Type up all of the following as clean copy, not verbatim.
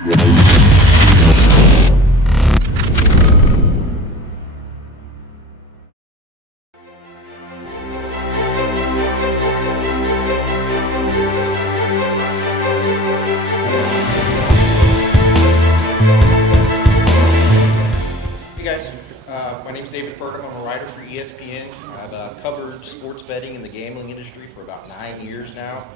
My name's Purdum. I'm a writer for ESPN. I've covered sports betting in the gambling industry for about 9 years now.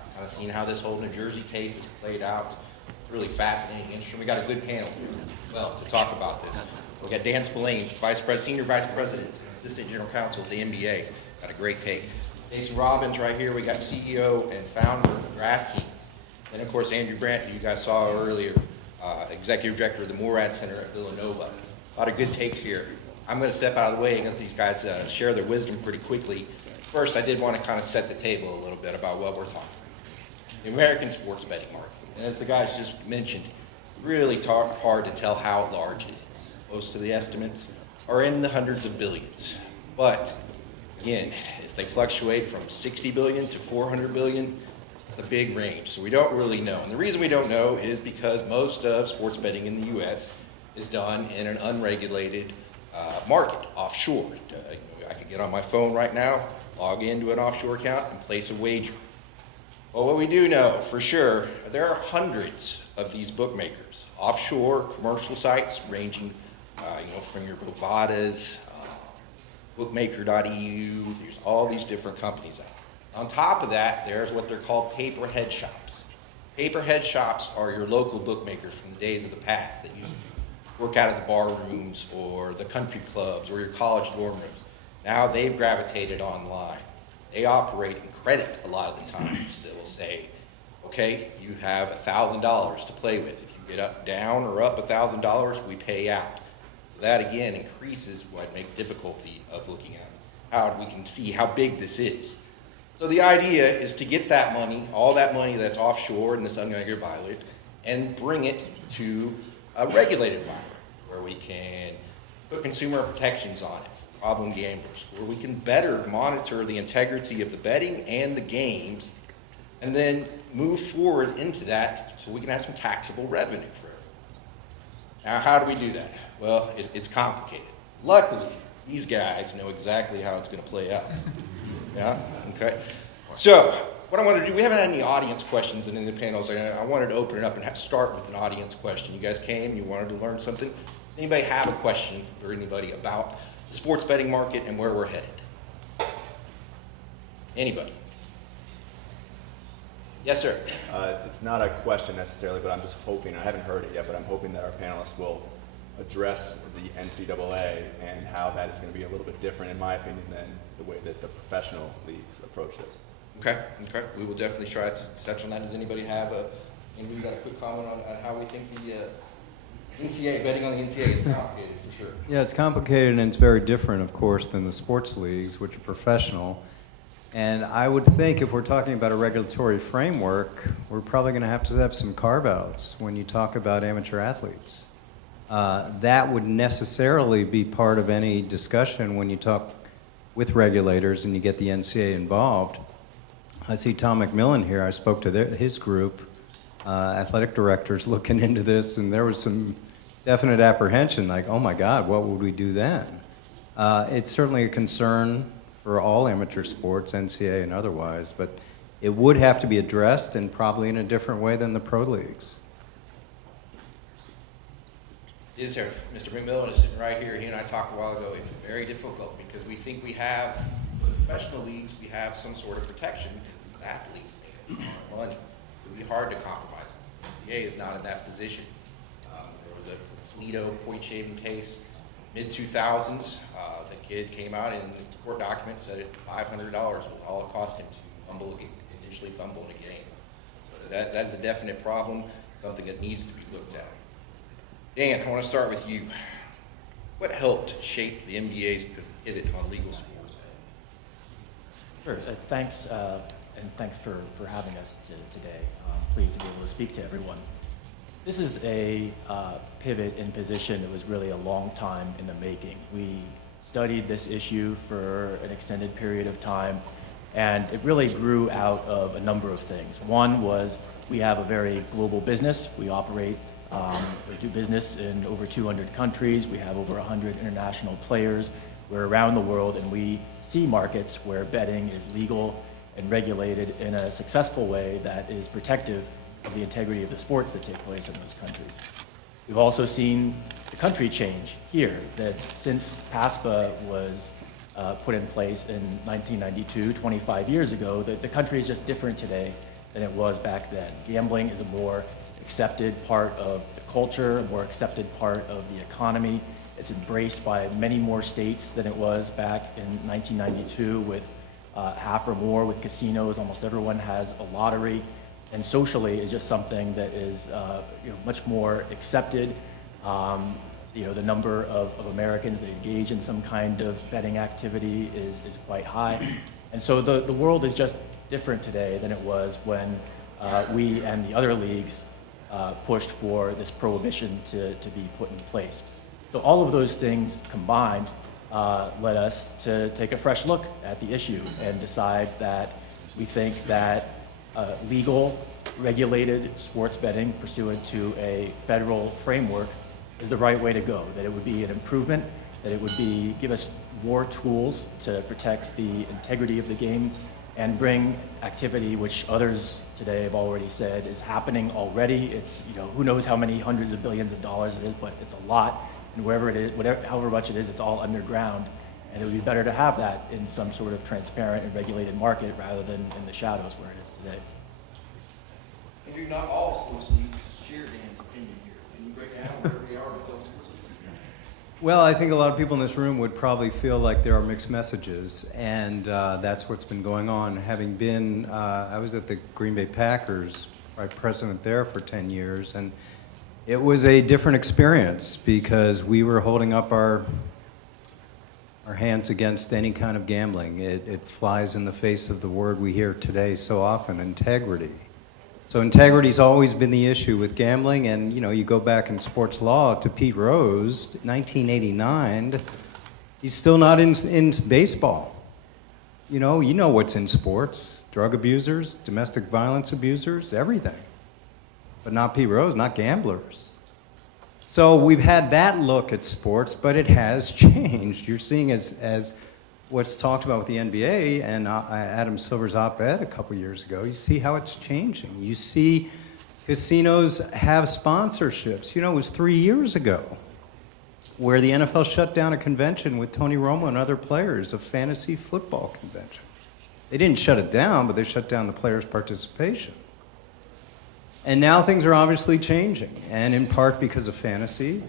I've kind of seen how this whole New Jersey case has played out. It's really fascinating, interesting. We got a good panel here as well to talk about this. We got Dan Spillane, Senior Vice President, Assistant General Counsel at the NBA. Got a great take. Jason Robbins right here. We got CEO and founder of DraftKings. And of course, Andrew Brandt, who you guys saw earlier, Executive Director of the Moorad Center at Villanova. A lot of good takes here. I'm going to step out of the way and let these guys share their wisdom pretty quickly. First, I did want to kind of set the table a little bit about what we're talking about. The American sports betting market. And as the guys just mentioned, really hard to tell how large it is. Most of the estimates are in the hundreds of billions. But again, if they fluctuate from 60 billion to 400 billion, it's a big range. So we don't really know. And the reason we don't know is because most of sports betting in the U.S. is done in an unregulated market, offshore. I can get on my phone right now, log into an offshore account, and place a wager. Well, what we do know for sure, there are hundreds of these bookmakers, offshore commercial sites ranging, from your Bovadas, bookmaker.eu. There's all these different companies out there. On top of that, there's what they're called paper-head shops. Paper-head shops are your local bookmakers from the days of the past that used to work out of the bar rooms or the country clubs or your college dorm rooms. Now they've gravitated online. They operate in credit a lot of the times. They will say, okay, you have $1,000 to play with. If you get down or up $1,000, we pay out. So that again increases what makes difficulty of looking at how we can see how big this is. So the idea is to get that money, all that money that's offshore in this unregulated environment, and bring it to a regulated environment where we can put consumer protections on it, problem gamblers, where we can better monitor the integrity of the betting and the games, and then move forward into that so we can have some taxable revenue for everyone. Now, how do we do that? Well, it's complicated. Luckily, these guys know exactly how it's going to play out. Yeah? Okay. So, what I want to do, we haven't had any audience questions in the panels. I wanted to open it up and start with an audience question. You guys came, you wanted to learn something. Anybody have a question for anybody about the sports betting market and where we're headed? Anybody? Yes, sir. It's not a question necessarily, but I'm just hoping, I haven't heard it yet, but I'm hoping that our panelists will address the NCAA and how that is going to be a little bit different, in my opinion, than the way that the professional leagues approach this. Okay. We will definitely try to touch on that. Does anybody have and we got a quick comment on how we think the NCAA, betting on the NCAA is complicated for sure. Yeah, it's complicated and it's very different, of course, than the sports leagues, which are professional. And I would think if we're talking about a regulatory framework, we're probably going to have some carve-outs when you talk about amateur athletes. That would necessarily be part of any discussion when you talk with regulators and you get the NCAA involved. I see Tom McMillan here. I spoke to his group, athletic directors looking into this, and there was some definite apprehension, like, oh my God, what would we do then? It's certainly a concern for all amateur sports, NCAA and otherwise, but it would have to be addressed and probably in a different way than the pro leagues. Is there? Mr. McMillan is sitting right here. He and I talked a while ago. It's very difficult because we think we have, for the professional leagues, we have some sort of protection because these athletes make a lot of money. It would be hard to compromise. The NCAA is not in that position. There was a Toledo point shaving case, mid-2000s. The kid came out and the court document said $500 was all it cost him to initially fumble in a game. So that is a definite problem, something that needs to be looked at. Dan, I want to start with you. What helped shape the NBA's pivot on legal sports? Sure. So thanks, and thanks for having us today. I'm pleased to be able to speak to everyone. This is a pivot in position that was really a long time in the making. We studied this issue for an extended period of time, and it really grew out of a number of things. One was We have a very global business. We operate or do business in over 200 countries. We have over 100 international players. We're around the world, and we see markets where betting is legal and regulated in a successful way that is protective of the integrity of the sports that take place in those countries. We've also seen the country change here, that since PASPA was put in place in 1992, 25 years ago, that the country is just different today than it was back then. Gambling is a more accepted part of the culture, a more accepted part of the economy. It's embraced by many more states than it was back in 1992, with half or more with casinos. Almost everyone has a lottery. And socially is just something that is much more accepted. The number of Americans that engage in some kind of betting activity is quite high. And so the world is just different today than it was when we and the other leagues pushed for this prohibition to be put in place. So all of those things combined led us to take a fresh look at the issue and decide that we think that legal, regulated sports betting pursuant to a federal framework is the right way to go, that it would be an improvement, that it would give us more tools to protect the integrity of the game and bring activity which others today have already said is happening already. It's, who knows how many hundreds of billions of dollars it is, but it's a lot. And wherever it is, however much it is, it's all underground. And it would be better to have that in some sort of transparent and regulated market rather than in the shadows where it is today. And do not all sports leagues share Dan's opinion here. Can you break down where we are with those sports leagues? Well, I think a lot of people in this room would probably feel like there are mixed messages, and that's what's been going on. Having been, I was at the Green Bay Packers, president there for 10 years, and it was a different experience because we were holding up our hands against any kind of gambling. It flies in the face of the word we hear today so often, integrity. So integrity's always been the issue with gambling, and you go back in sports law to Pete Rose, 1989, he's still not in baseball. You know what's in sports, drug abusers, domestic violence abusers, everything. But not Pete Rose, not gamblers. So we've had that look at sports, but it has changed. You're seeing as what's talked about with the NBA and Adam Silver's op-ed a couple years ago, you see how it's changing. You see casinos have sponsorships. It was 3 years ago where the NFL shut down a convention with Tony Romo and other players, a fantasy football convention. They didn't shut it down, but they shut down the players' participation. And now things are obviously changing, and in part because of fantasy,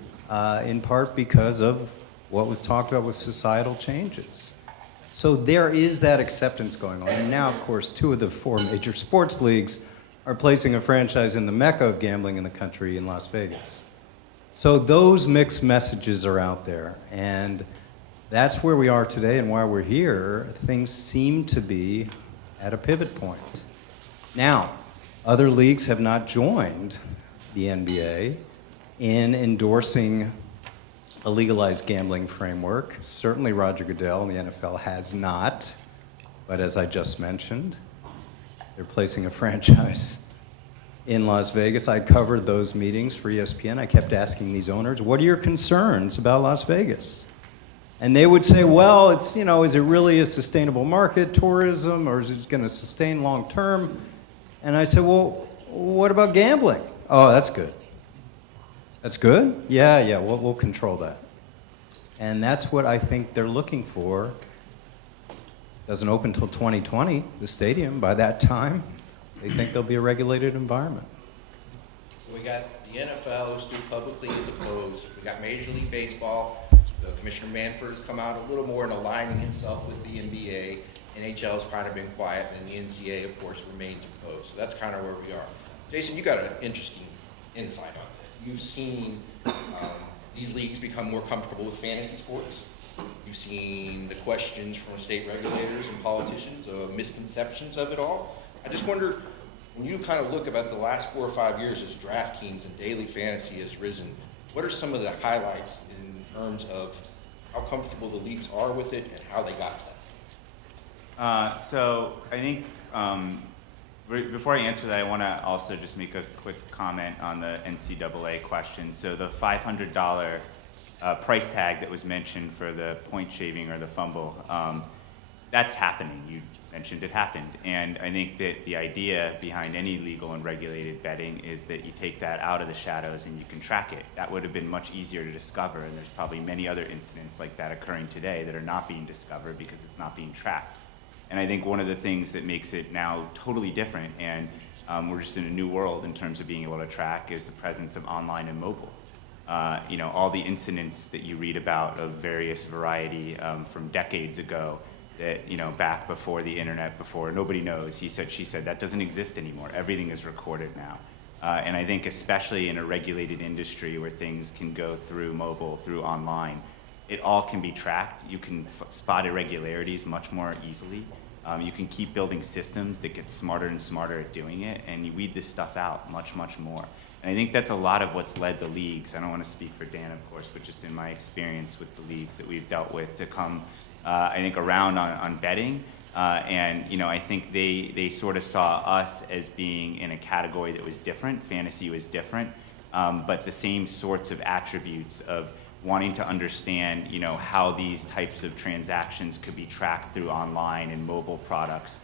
in part because of what was talked about with societal changes. So there is that acceptance going on. And now, of course, 2 of the 4 major sports leagues are placing a franchise in the mecca of gambling in the country in Las Vegas. So those mixed messages are out there, and that's where we are today and why we're here. Things seem to be at a pivot point. Now, other leagues have not joined the NBA in endorsing a legalized gambling framework. Certainly Roger Goodell and the NFL has not, but as I just mentioned, they're placing a franchise in Las Vegas. I covered those meetings for ESPN. I kept asking these owners, what are your concerns about Las Vegas? And they would say, well, it's, is it really a sustainable market, tourism, or is it going to sustain long term? And I said, well, what about gambling? Oh, that's good. That's good? Yeah, we'll control that. And that's what I think they're looking for. Doesn't open until 2020, the stadium. By that time, they think there'll be a regulated environment. So we got the NFL, who stood publicly as opposed. We got Major League Baseball. Commissioner Manford has come out a little more in aligning himself with the NBA. NHL's kind of been quiet, and the NCAA, of course, remains opposed. So that's kind of where we are. Jason, you got an interesting insight on this. You've seen these leagues become more comfortable with fantasy sports. You've seen the questions from state regulators and politicians of misconceptions of it all. I just wonder, when you kind of look about the last 4 or 5 years as DraftKings and daily fantasy has risen, what are some of the highlights in terms of how comfortable the leagues are with it and how they got to that? So I think Before I answer that, I want to also just make a quick comment on the NCAA question. So the $500 price tag that was mentioned for the point shaving or the fumble, that's happening. You mentioned it happened. And I think that the idea behind any legal and regulated betting is that you take that out of the shadows and you can track it. That would have been much easier to discover, and there's probably many other incidents like that occurring today that are not being discovered because it's not being tracked. And I think one of the things that makes it now totally different, and we're just in a new world in terms of being able to track, is the presence of online and mobile. You know, all the incidents that you read about of various variety from decades ago that, you know, back before the internet, before nobody knows, he said, she said, that doesn't exist anymore. Everything is recorded now. And I think especially in a regulated industry where things can go through mobile, through online, it all can be tracked. You can spot irregularities much more easily. You can keep building systems that get smarter and smarter at doing it, and you weed this stuff out much, much more. And I think that's a lot of what's led the leagues. I don't want to speak for Dan, of course, but just in my experience with the leagues that we've dealt with to come, I think, around on betting. And, you know, I think they sort of saw us as being in a category that was different. Fantasy was different, but the same sorts of attributes of wanting to understand, you know, how these types of transactions could be tracked through online and mobile products.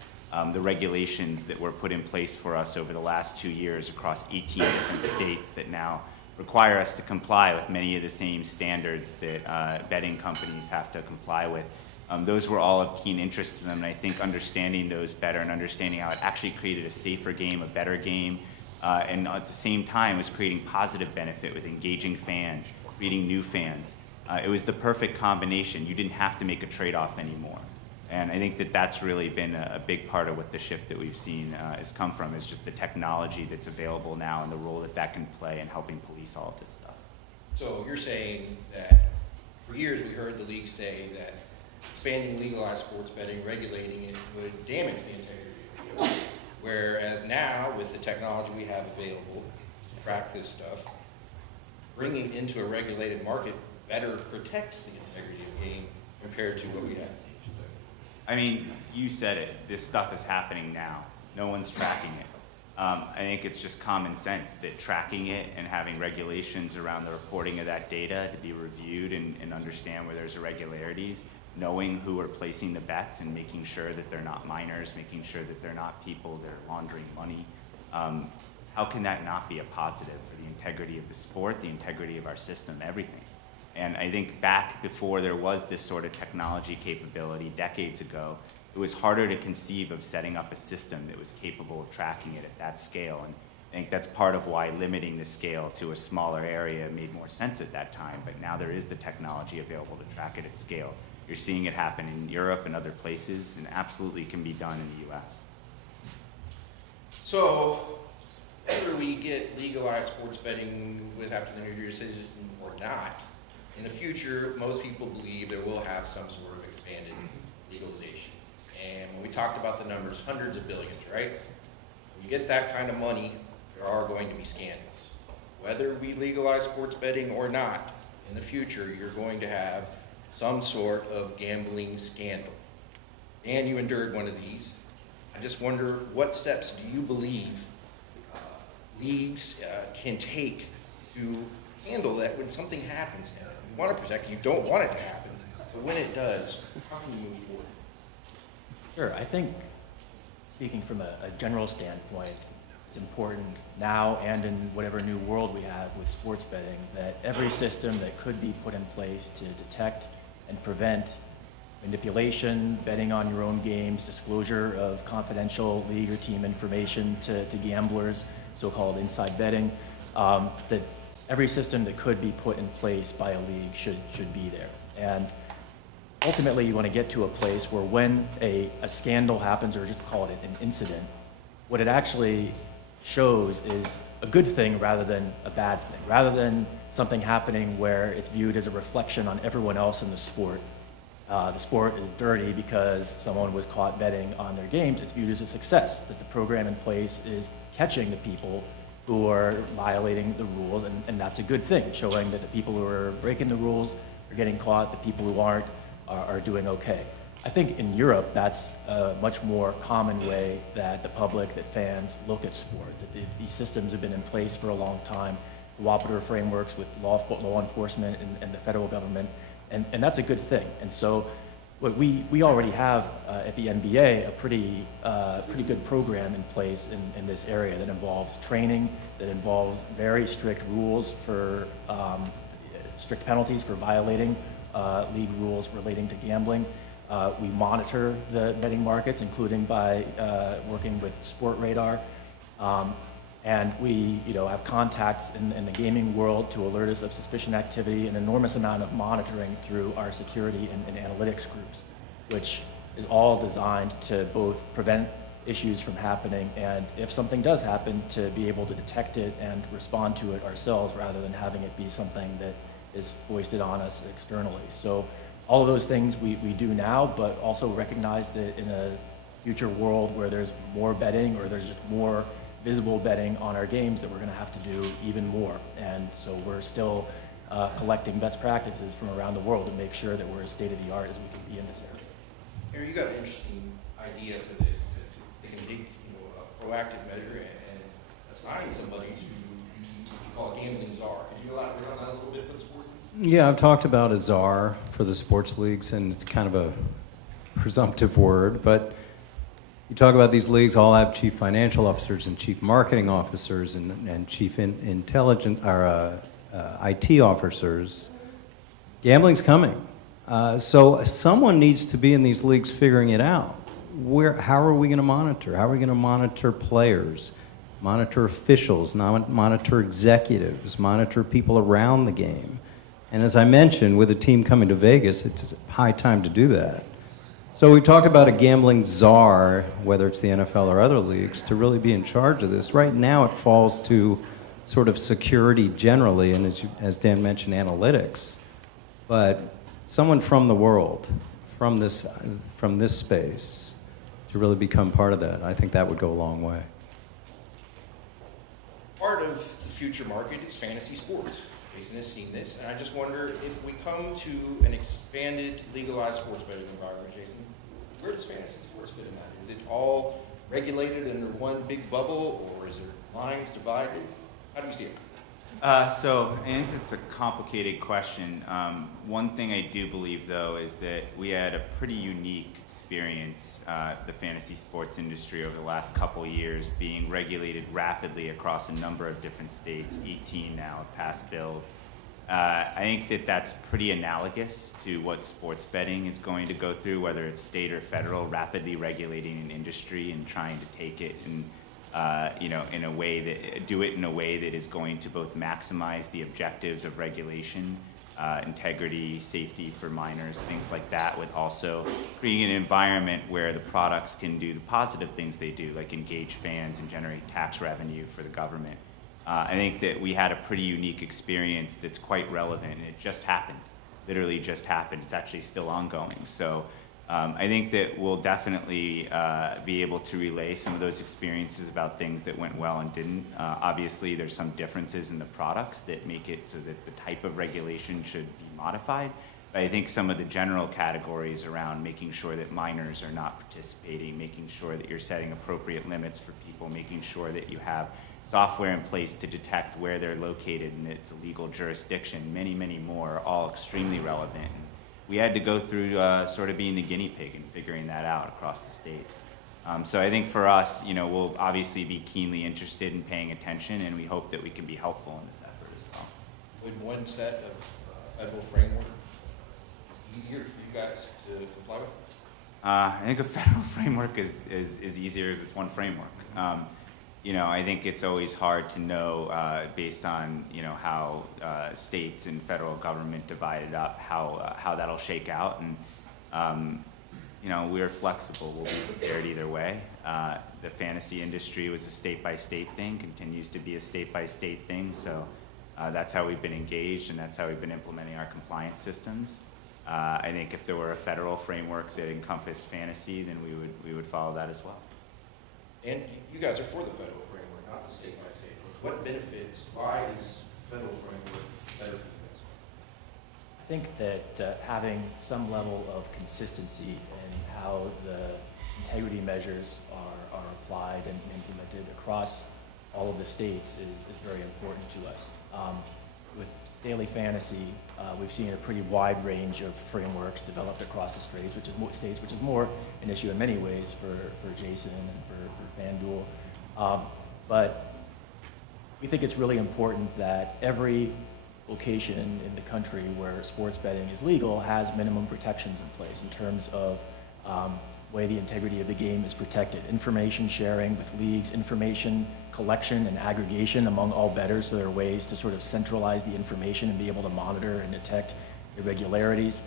The regulations that were put in place for us over the last 2 years across 18 different states that now require us to comply with many of the same standards that betting companies have to comply with. Those were all of keen interest to them, and I think understanding those better and understanding how it actually created a safer game, a better game, and at the same time was creating positive benefit with engaging fans, creating new fans. It was the perfect combination. You didn't have to make a trade-off anymore. And I think that that's really been a big part of what the shift that we've seen has come from, is just the technology that's available now and the role that that can play in helping police all of this stuff. So you're saying that for years we heard the league say that expanding legalized sports betting, regulating it would damage the integrity of the game. Whereas now, with the technology we have available to track this stuff, bringing into a regulated market better protects the integrity of the game compared to what we have. I mean, you said it. This stuff is happening now. No one's tracking it. I think it's just common sense that tracking it and having regulations around the reporting of that data to be reviewed and understand where there's irregularities, knowing who are placing the bets and making sure that they're not minors, making sure that they're not people that are laundering money. How can that not be a positive for the integrity of the sport, the integrity of our system, everything? And I think back before there was this sort of technology capability decades ago, it was harder to conceive of setting up a system that was capable of tracking it at that scale. And I think that's part of why limiting the scale to a smaller area made more sense at that time. But now there is the technology available to track it at scale. You're seeing it happen in Europe and other places, and absolutely can be done in the US. So whether we get legalized sports betting with after the New Year's decision or not, in the future, most people believe there will have some sort of expanded legalization. And when we talked about the numbers, hundreds of billions, right? When you get that kind of money, there are going to be scandals. Whether we legalize sports betting or not, in the future, you're going to have some sort of gambling scandal. Dan, you endured one of these. I just wonder, what steps do you believe leagues can take to handle that when something happens? You want to protect it, you don't want it to happen. So when it does, how can you move forward? Sure. I think, speaking from a general standpoint, it's important now and in whatever new world we have with sports betting that every system that could be put in place to detect and prevent manipulation, betting on your own games, disclosure of confidential league or team information to gamblers, so-called inside betting, that every system that could be put in place by a league should be there. And ultimately, you want to get to a place where when a scandal happens, or just call it an incident, what it actually shows is a good thing rather than a bad thing. Rather than something happening where it's viewed as a reflection on everyone else in the sport is dirty because someone was caught betting on their games, it's viewed as a success, that the program in place is catching the people who are violating the rules, and that's a good thing, showing that the people who are breaking the rules are getting caught, the people who aren't are doing okay. I think in Europe, that's a much more common way that the public, that fans look at sport. That these systems have been in place for a long time, cooperative frameworks with law enforcement and the federal government, and that's a good thing. And so what we already have at the NBA a pretty good program in place in this area that involves training, that involves very strict rules for strict penalties for violating league rules relating to gambling. We monitor the betting markets, including by working with Sportradar. And we have contacts in the gaming world to alert us of suspicion activity, an enormous amount of monitoring through our security and analytics groups, which is all designed to both prevent issues from happening and, if something does happen, to be able to detect it and respond to it ourselves rather than having it be something that is foisted on us externally. So all of those things we do now, but also recognize that in a future world where there's more betting or there's just more visible betting on our games, that we're going to have to do even more. And so we're still collecting best practices from around the world to make sure that we're as state-of-the-art as we can be in this area. Harry, you got an interesting idea for this, they can take a proactive measure and assign somebody to be what you call a gambling czar. Could you elaborate on that a little bit for the sports leagues? Yeah, I've talked about a czar for the sports leagues, and it's kind of a presumptive word, but you talk about these leagues all have chief financial officers and chief marketing officers and chief intelligence or IT officers. Gambling's coming. So someone needs to be in these leagues figuring it out. How are we going to monitor? How are we going to monitor players, monitor officials, monitor executives, monitor people around the game? And as I mentioned, with a team coming to Vegas, it's high time to do that. So we talked about a gambling czar, whether it's the NFL or other leagues, to really be in charge of this. Right now it falls to sort of security generally, and as Dan mentioned, analytics. But someone from the world, from this space, to really become part of that, I think that would go a long way. Part of the future market is fantasy sports. Jason has seen this, and I just wonder if we come to an expanded, legalized sports betting environment, Jason, where does fantasy sports fit in that? Is it all regulated under one big bubble, or is there lines divided? How do you see it? So I think it's a complicated question. One thing I do believe, though, is that we had a pretty unique experience, the fantasy sports industry over the last couple of years, being regulated rapidly across a number of different states. 18 now have passed bills. I think that that's pretty analogous to what sports betting is going to go through, whether it's state or federal, rapidly regulating an industry and trying to take it and in a way that is going to both maximize the objectives of regulation, integrity, safety for minors, things like that, with also creating an environment where the products can do the positive things they do, like engage fans and generate tax revenue for the government. I think that we had a pretty unique experience that's quite relevant, and it just happened, literally just happened. It's actually still ongoing. So I think that we'll definitely be able to relay some of those experiences about things that went well and didn't. Obviously, there's some differences in the products that make it so that the type of regulation should be modified. But I think some of the general categories around making sure that minors are not participating, making sure that you're setting appropriate limits for people, making sure that you have software in place to detect where they're located in its legal jurisdiction, many, many more, all extremely relevant. And we had to go through sort of being the guinea pig and figuring that out across the states. So I think for us, we'll obviously be keenly interested in paying attention, and we hope that we can be helpful in this effort as well. Would one set of federal framework be easier for you guys to comply with? I think a federal framework is easier as it's one framework. I think it's always hard to know based on how states and federal government divide it up, how that'll shake out, and we're flexible. We'll be prepared either way. The fantasy industry was a state-by-state thing, continues to be a state-by-state thing. So that's how we've been engaged, and that's how we've been implementing our compliance systems. I think if there were a federal framework that encompassed fantasy, then we would follow that as well. And you guys are for the federal framework, not the state by state. What benefits, why is federal framework better for you guys? I think that having some level of consistency in how the integrity measures are applied and implemented across all of the states is very important to us. With daily fantasy, we've seen a pretty wide range of frameworks developed across the states, which is more an issue in many ways for Jason and for FanDuel. But we think it's really important that every location in the country where sports betting is legal has minimum protections in place in terms of way the integrity of the game is protected. Information sharing with leagues, information collection and aggregation among all bettors, so there are ways to sort of centralize the information and be able to monitor and detect irregularities,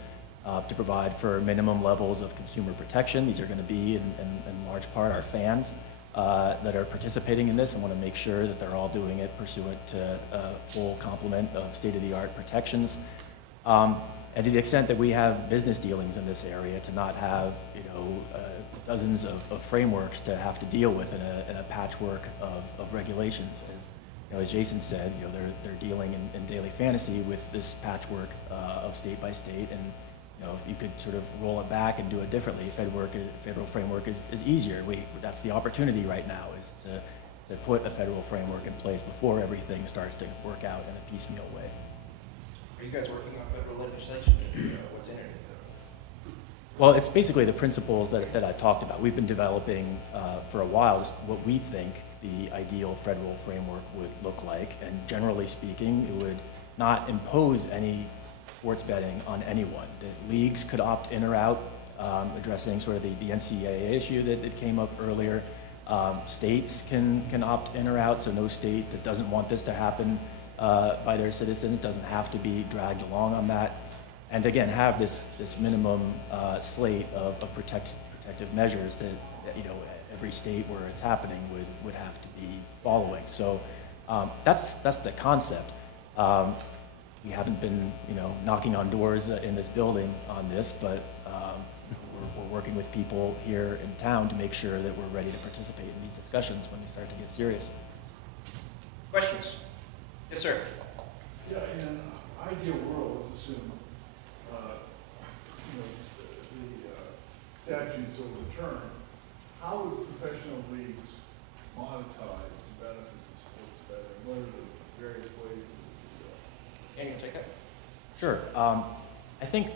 to provide for minimum levels of consumer protection. These are going to be, in large part, our fans that are participating in this and want to make sure that they're all doing it pursuant to a full complement of state-of-the-art protections. And to the extent that we have business dealings in this area, to not have dozens of frameworks to have to deal with in a patchwork of regulations. As Jason said, they're dealing in daily fantasy with this patchwork of state by state, and if you could sort of roll it back and do it differently, federal framework is easier. That's the opportunity right now, is to put a federal framework in place before everything starts to work out in a piecemeal way. Are you guys working on federal legislation? What's in it? Well, it's basically the principles that I've talked about. We've been developing for a while just what we think the ideal federal framework would look like, and generally speaking, it would not impose any sports betting on anyone. That leagues could opt in or out, addressing sort of the NCAA issue that came up earlier. States can opt in or out, so no state that doesn't want this to happen by their citizens doesn't have to be dragged along on that. And again, have this minimum slate of protective measures that every state where it's happening would have to be following. So that's the concept. We haven't been knocking on doors in this building on this, but we're working with people here in town to make sure that we're ready to participate in these discussions when they start to get serious. Questions? Yes, sir. Yeah, in an ideal world, let's assume, the statute's overturned, how would professional leagues monetize the benefits of sports betting? What are the various ways that we do that? Can you take that? Sure. I think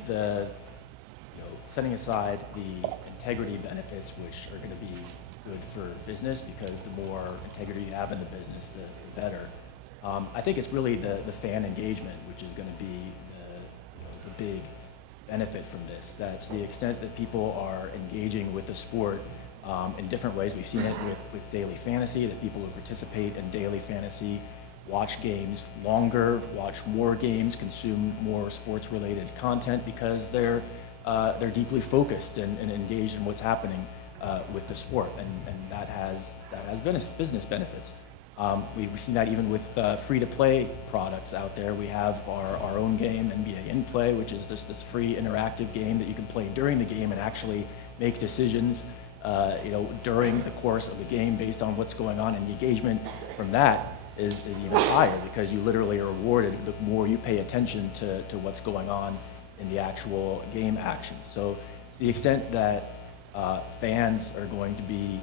setting aside the integrity benefits, which are going to be good for business, because the more integrity you have in the business, the better. I think it's really the fan engagement, which is going to be the big benefit from this. That to the extent that people are engaging with the sport in different ways, we've seen it with daily fantasy, that people who participate in daily fantasy watch games longer, watch more games, consume more sports-related content because they're deeply focused and engaged in what's happening with the sport, and that has business benefits. We've seen that even with free-to-play products out there. We have our own game, NBA In Play, which is this free interactive game that you can play during the game and actually make decisions during the course of the game based on what's going on, and the engagement from that is even higher because you literally are rewarded the more you pay attention to what's going on in the actual game actions. So to the extent that fans are going to be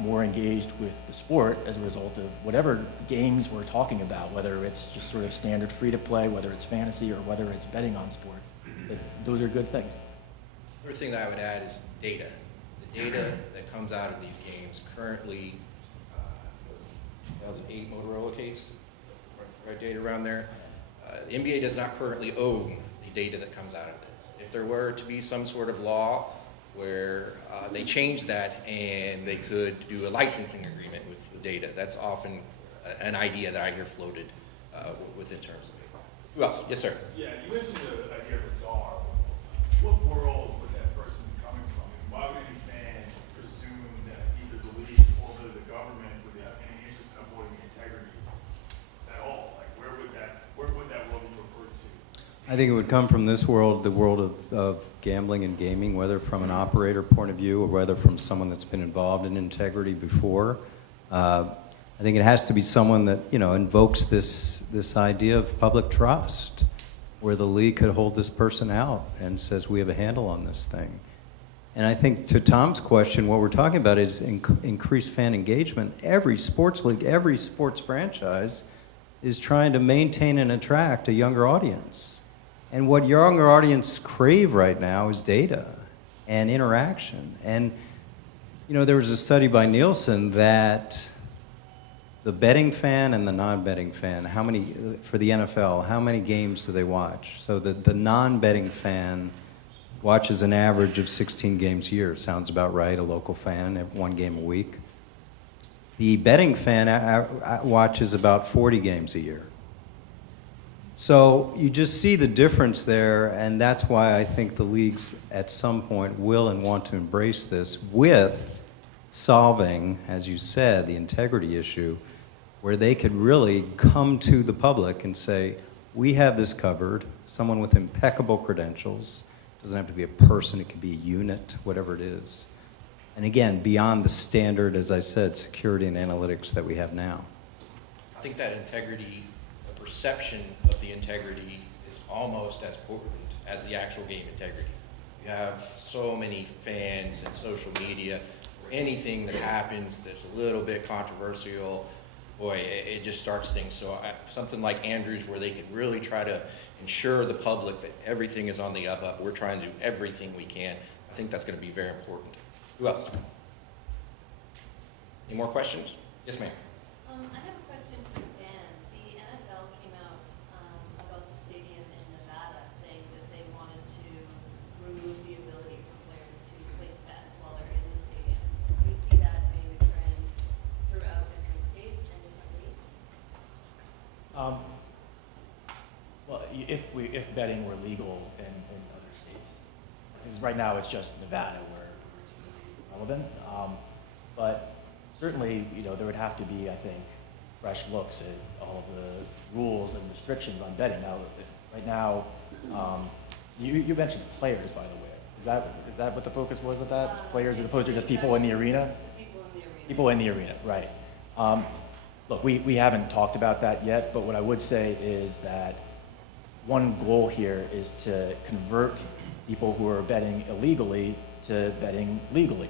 more engaged with the sport as a result of whatever games we're talking about, whether it's just sort of standard free-to-play, whether it's fantasy, or whether it's betting on sports, those are good things. The other thing that I would add is data. The data that comes out of these games currently, 2008 Motorola case, right data around there. The NBA does not currently own the data that comes out of this. If there were to be some sort of law where they change that and they could do a licensing agreement with the data, that's often an idea that I hear floated within terms of it. Who else? Yes, sir. Yeah, you mentioned the idea of bizarre. What world would that person be coming from? And why would any fan presume that either the leagues or really the government would have any interest in avoiding the integrity at all? Like, where would that world be referred to? I think it would come from this world, the world of gambling and gaming, whether from an operator point of view or whether from someone that's been involved in integrity before. I think it has to be someone that invokes this idea of public trust, where the league could hold this person out and says, we have a handle on this thing. And I think to Tom's question, what we're talking about is increased fan engagement. Every sports league, every sports franchise is trying to maintain and attract a younger audience. And what younger audience crave right now is data and interaction. And, you know, there was a study by Nielsen that the betting fan and the non-betting fan, for the NFL, how many games do they watch? So the non-betting fan watches an average of 16 games a year. Sounds about right, a local fan, 1 game a week. The betting fan watches about 40 games a year. So you just see the difference there, and that's why I think the leagues at some point will and want to embrace this with solving, as you said, the integrity issue, where they could really come to the public and say, we have this covered, someone with impeccable credentials, doesn't have to be a person, it could be a unit, whatever it is. And again, beyond the standard, as I said, security and analytics that we have now. I think that integrity, the perception of the integrity is almost as important as the actual game integrity. You have so many fans and social media, where anything that happens that's a little bit controversial, boy, it just starts things. So something like Andrews, where they could really try to ensure the public that everything is on the up. We're trying to do everything we can. I think that's going to be very important. Who else? Any more questions? Yes, ma'am. I have a question for Dan. The NFL came out about the stadium in Nevada, saying that they wanted to remove the ability for players to place bets while they're in the stadium. Do you see that being a trend throughout different states and different leagues? Well, if betting were legal in other states, because right now it's just Nevada where it's really relevant. But certainly, you know, there would have to be, I think, fresh looks at all of the rules and restrictions on betting. Now, right now, you mentioned players, by the way. Is that what the focus was of that? Players as opposed to just people in the arena? People in the arena. People in the arena, right. Look, we haven't talked about that yet, but what I would say is that one goal here is to convert people who are betting illegally to betting legally.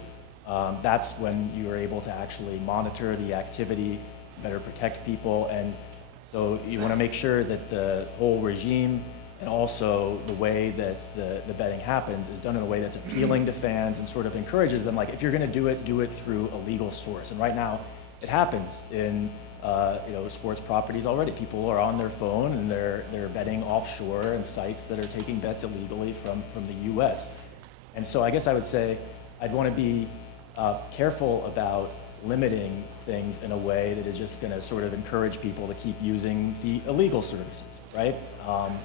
That's when you are able to actually monitor the activity, better protect people, and so you want to make sure that the whole regime and also the way that the betting happens is done in a way that's appealing to fans and sort of encourages them, like, if you're going to do it through a legal source. And right now, it happens in sports properties already. People are on their phone and they're betting offshore and sites that are taking bets illegally from the U.S. And so I guess I would say I'd want to be careful about limiting things in a way that is just going to sort of encourage people to keep using the illegal services, right?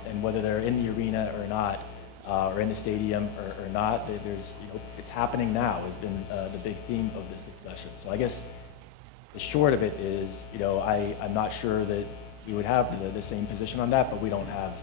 And whether they're in the arena or not, or in the stadium or not, there's, it's happening now has been the big theme of this discussion. So I guess the short of it is, I'm not sure that we would have the same position on that, but we don't have